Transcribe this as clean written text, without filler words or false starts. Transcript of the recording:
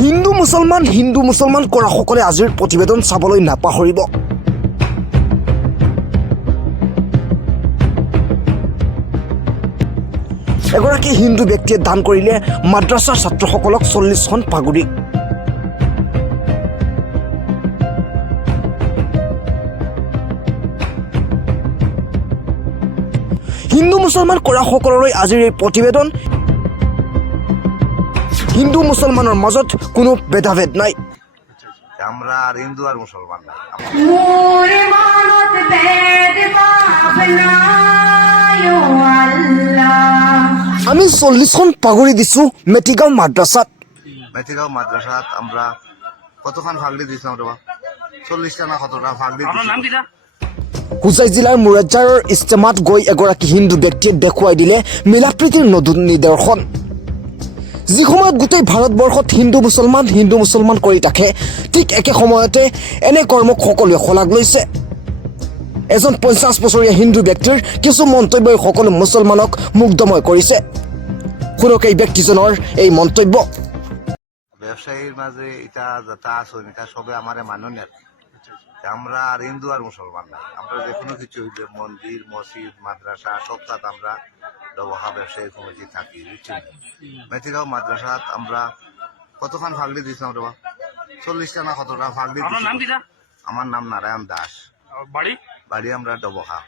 হিন্দু মুছলমান কৰা সকলে আজিৰ প্ৰতিবেদন চাবলৈ নাপাহৰিব। এগৰাকী হিন্দু ব্যক্তিয়ে দান কৰিলে মাদ্ৰাছাৰ ছাত্ৰসকলক 40খন পাগুৰি। হিন্দু মুছলমান কৰা সকললৈ আজিৰ এই প্ৰতিবেদন। হিন্দু মুছলমানৰ মাজত কোনো ভেদাভেদ নাই। আমৰা আৰ হিন্দু আৰ মুসলমান না। আমি 40খন পাগুৰি দিছো মেটিগাঁও মাদ্ৰাছাত। মেথিগাঁও মাদ্ৰাসাত আমৰা কতখান ফাগলি দিয়েছিলাম ৰে 40টা না কতটা ফাগলি দিয়েছি। হোজাই জিলাৰ মুৰাজ্জাৰৰ ইষ্টেমাত গৈ এগৰাকী হিন্দু ব্যক্তিয়ে দেখুৱাই দিলে মিলাপ্ৰীতিৰ নতুন নিদৰ্শন। যি সময়ত গোটেই ভাৰতবৰ্ষত হিন্দু মুছলমান কৰি থাকে, ঠিক একে সময়তে এনে কৰ্মক সকলোৱে শলাগ লৈছে। এজন 50 বছৰীয়া হিন্দু ব্যক্তিৰ কিছু মন্তব্যই সকলো মুছলমানক মুগ্ধময় কৰিছে। শুনক এই ব্যক্তিজনৰ এই মন্তব্য। ব্যবসায়ীর মাঝে এটা যেটা আছে এটা সবে আমারে মাননীয়। আমরা আর হিন্দু আর মুসলমান না। আমরা যে কোনো কিছু হইলে মন্দির মসজিদ মাদ্রাসা সবটাতে আমরা ব্যবসা ব্যবসায়ী কমিটি থাকি বুঝছেন। মেথিগাঁও মাদ্রাসাত আমরা কতখান ফাগলি দিয়েছিলাম রে 40টা না কতটা ফাগলি দিয়েছি। আমার নাম নারায়ণ দাস। বাড়ি আমরা ডবহা।